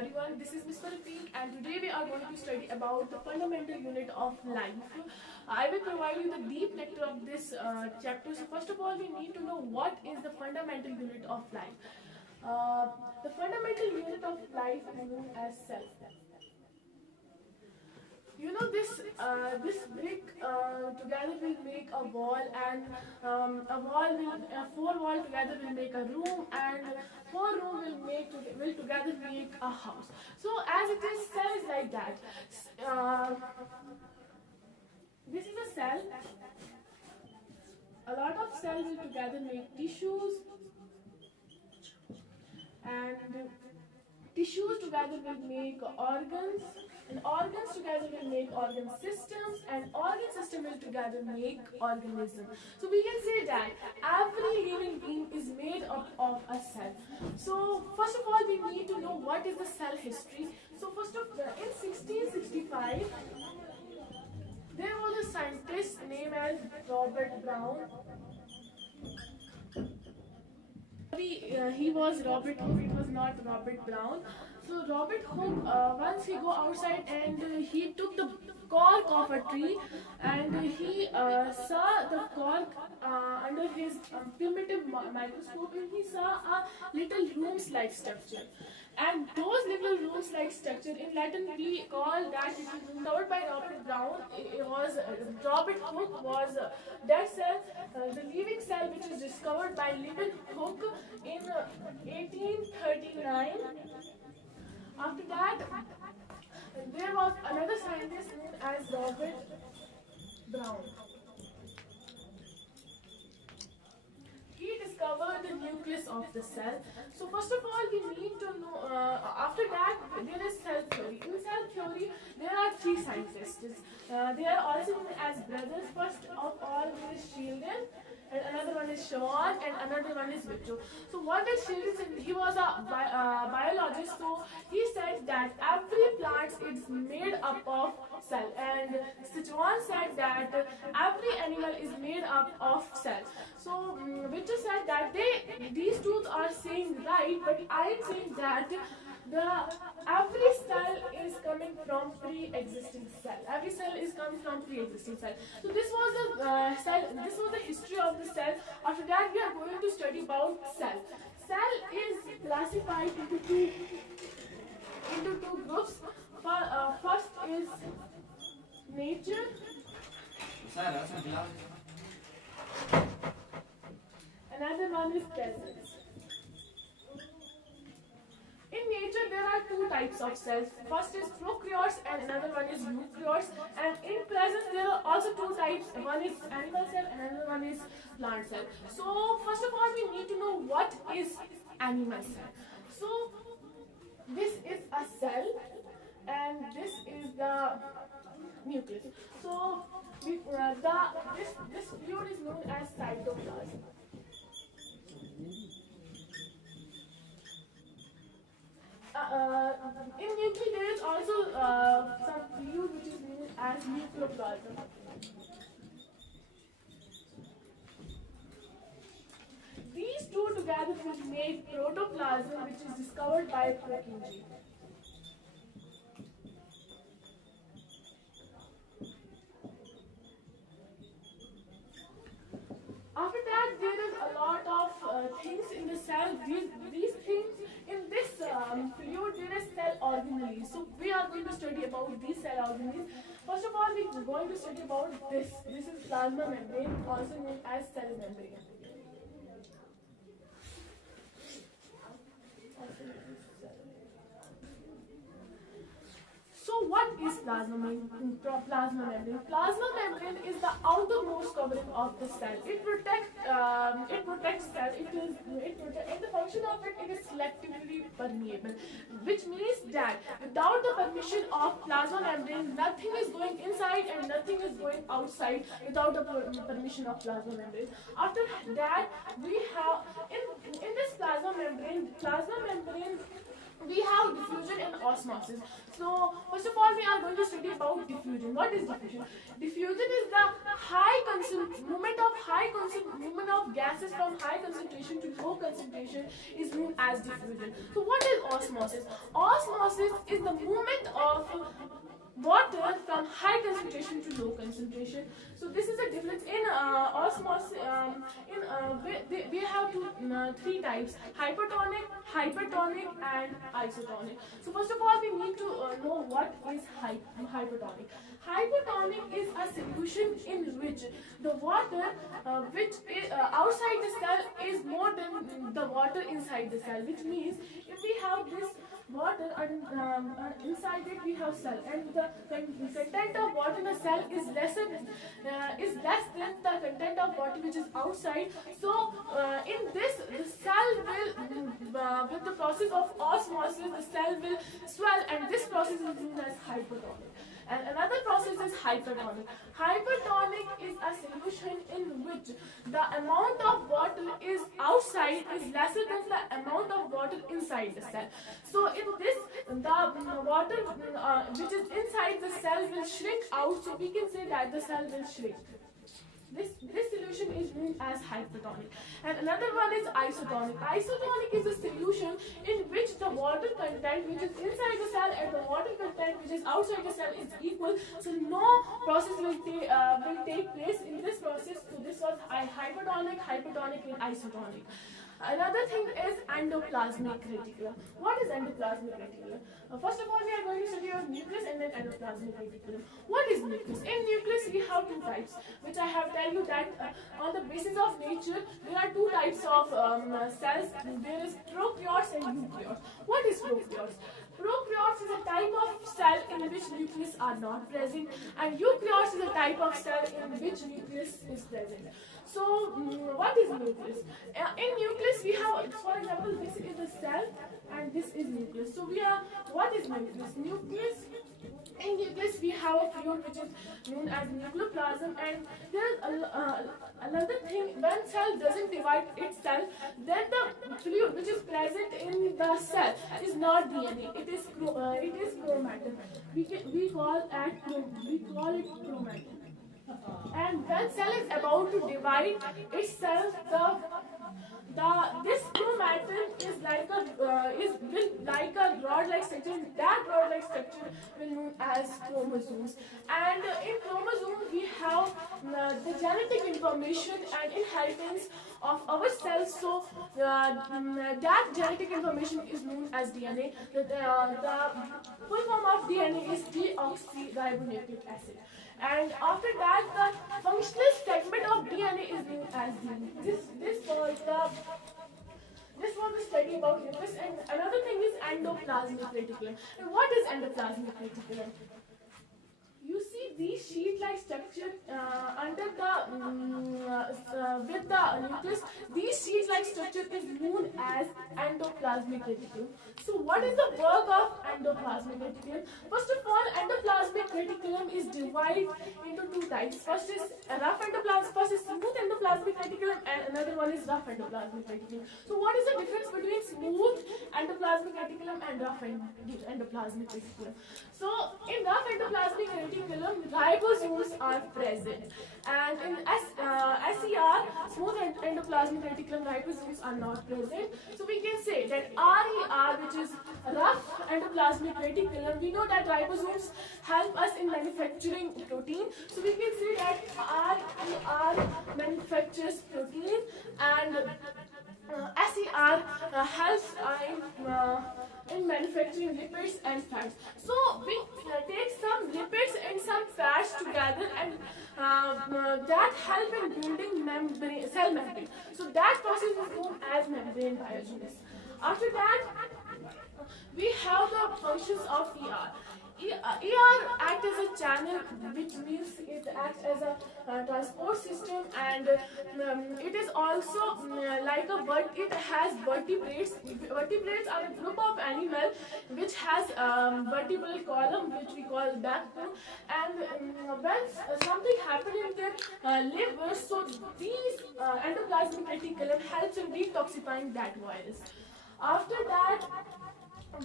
everyone, this is MISBAH RAFEEQ and today we are going to study about the fundamental unit of life. I will provide you the deep nectar of this chapter. So first of all, we need to know what is the fundamental unit of life. The fundamental unit of life is known as cell. You know this brick together will make a wall, and four wall together will make a room, and four room will together make a house. So as it is, cell is like that. This is a cell. A lot of cells will together make tissues, and tissues together will make organs, and organs together will make organ systems, and organ system will together make organism. So we can say that every living being is made up of a cell. So first of all, we need to know what is the cell history. So first of all, in 1665, there was a scientist named as Robert Brown. He was Robert Hooke, it was not Robert Brown. So Robert Hooke, once he go outside and he took the cork of a tree, and he saw the cork under his primitive microscope, and he saw a little rooms-like structure. And those little rooms-like structure, in Latin we call that, it is discovered by Robert Brown. It was Robert Hooke was that cell, the living cell, which is discovered by Hooke in 1839. After that, there was another scientist known as Robert Brown. He discovered the nucleus of the cell. So first of all, we need to know, after that there is cell theory. In cell theory, there are three scientists. They are also known as brothers. First of all, there is Sheldon, and another one is Sean, and another one is Victor. So what did Sheldon say? He was a biologist, so he said that every plant is made up of cell, and Sichuan said that every animal is made up of cell. So Victor said that these two are saying right, but I am saying that every cell is coming from pre-existing cell. Every cell is coming from pre-existing cell. So this was the cell. This was the history of the cell. After that, we are going to study about cell. Cell is classified into two groups. First is nature. Another one is presence. In nature, there are two types of cells. First is prokaryotes and another one is eukaryotes. And in presence, there are also two types. One is animal cell and another one is plant cell. So first of all, we need to know what is animal cell. So this is a cell, and this is the nucleus. So this fluid is known as cytoplasm. In nucleus, there is also some fluid which is known as nucleoplasm. These two together will make protoplasm, which is discovered by Purkinje. After that, there is a lot of things in the cell. These things in this fluid, there is cell organelles. So we are going to study about these cell organelles. First of all, we are going to study about this. This is plasma membrane, also known as cell membrane. So what is plasma membrane? Plasma membrane is the outermost covering of the cell. It protects cell. And the function of it is selectively permeable, which means that without the permission of plasma membrane, nothing is going inside and nothing is going outside without the permission of plasma membrane. After that, we have in this plasma membrane, we have diffusion and osmosis. So first of all, we are going to study about diffusion. What is diffusion? Diffusion is the movement of gases from high concentration to low concentration is known as diffusion. So what is osmosis? Osmosis is the movement of water from high concentration to low concentration. So this is a difference in osmosis. We have three types: hypertonic, hypertonic, and isotonic. So first of all, we need to know what is hypertonic. Hypertonic is a solution in which the water which is outside the cell is more than the water inside the cell, which means if we have this water and inside it we have cell, and the content of water in the cell is less than the content of water which is outside. So in this, the cell will with the process of osmosis, the cell will swell, and this process is known as hypertonic. And another process is hypertonic. Hypertonic is a solution in which the amount of water is outside is lesser than the amount of water inside the cell. So in this, the water which is inside the cell will shrink out. So we can say that the cell will shrink. This solution is known as hypertonic. And another one is isotonic. Isotonic is a solution in which the water content which is inside the cell and the water content which is outside the cell is equal. So no process will take place in this process. So this was hypertonic, hypertonic, and isotonic. Another thing is endoplasmic reticulum. What is endoplasmic reticulum? First of all, we are going to study your nucleus and then endoplasmic reticulum. What is nucleus? In nucleus, we have two types, which I have tell you that on the basis of nature, there are two types of cells. There is prokaryotes and eukaryotes. What is prokaryotes? Prokaryotes is a type of cell in which nucleus are not present, and eukaryotes is a type of cell in which nucleus is present. So, what is nucleus? In nucleus, we have, for example, this is a cell and this is nucleus. So, what is nucleus? In nucleus, we have a fluid which is known as nucleoplasm, and there is another thing. When cell doesn't divide itself, then the fluid which is present in the cell is not DNA. It is chromatin. We call it chromatin. And when cell is about to divide itself, this chromatin is like a rod-like structure. That rod-like structure will be known as chromosomes. And in chromosomes we have the genetic information and inheritance of our cells. So that genetic information is known as DNA. The full form of DNA is deoxyribonucleic acid. And after that, the functional segment of DNA is known as DNA. This was the study about nucleus. And another thing is endoplasmic reticulum. And what is endoplasmic reticulum? You see these sheet-like structure under with the nucleus. These sheet-like structure is known as endoplasmic reticulum. So, what is the work of endoplasmic reticulum? First of all, endoplasmic reticulum is divided into two types. First is smooth endoplasmic reticulum, and another one is rough endoplasmic reticulum. So, what is the difference between smooth endoplasmic reticulum and rough endoplasmic reticulum? So, in rough endoplasmic reticulum, ribosomes are present, and in SER, smooth endoplasmic reticulum, ribosomes are not present. So we can say that RER, which is rough endoplasmic reticulum, we know that ribosomes help us in manufacturing protein. So we can say that RER manufactures protein, and SER helps in manufacturing lipids and fats. So we take some lipids and some fats together, and that help in building cell membrane. So that process is known as membrane biogenesis. After that, we have the functions of ER. ER acts as a channel, which means it acts as a transport system, and it is also like it has vertebrates. Vertebrates are a group of animal which has vertebral column, which we call backbone, and when something happens in their liver, so these endoplasmic reticulum helps in detoxifying that virus. After that,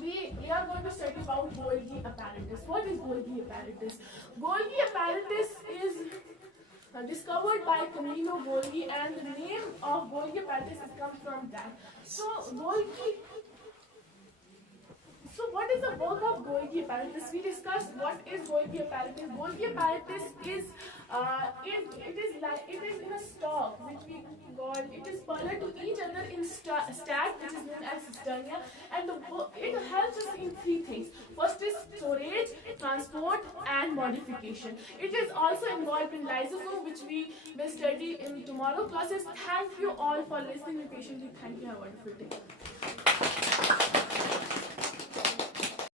we are going to study about Golgi apparatus. What is Golgi apparatus? Golgi apparatus is discovered by Camillo Golgi, and the name of Golgi apparatus has come from that. So Golgi So what is the work of Golgi apparatus? We discussed what is Golgi apparatus. Golgi apparatus is it is in a stalk which we call, it is parallel to each other in stack, which is known as cisternia, and it helps us in three things. First is storage, transport, and modification. It is also involved in lysosome, which we will study in tomorrow classes. Thank you all for listening patiently. Thank you. Have a wonderful day.